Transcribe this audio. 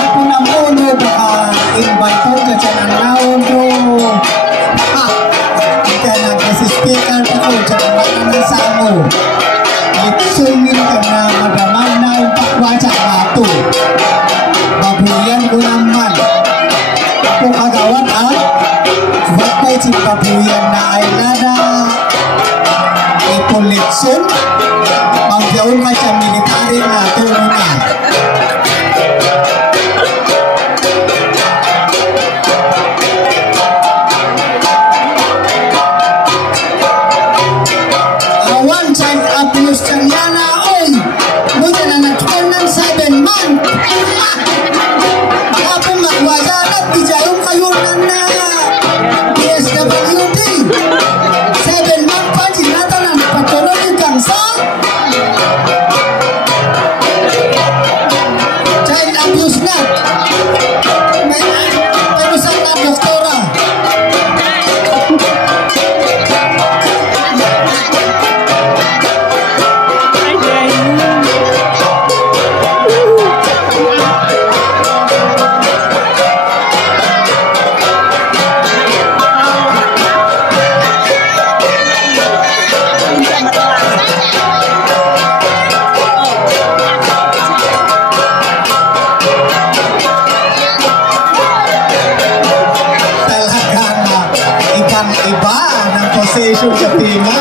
Napunamuno baka invite ko ka dyan ang naon ko. Ika nag-speaker pa ko dyan ang mga samo. Sungin ka na madaman na ang pakwa dyan ato. Babuyan ko naman. Kung kagawan at bakay si babuyan na ay nada ipulitsun. Magyaon ka siya military na tulungan. One child abuse dyan yana oy. Muna na nagtukan ng 7 months. Ako magwasa na bijayong kayo na PSWD. 7 months pa sinata na patuloy yung kansa. Child abuse na. May usap na doktora. Iba ng possession sa tinga.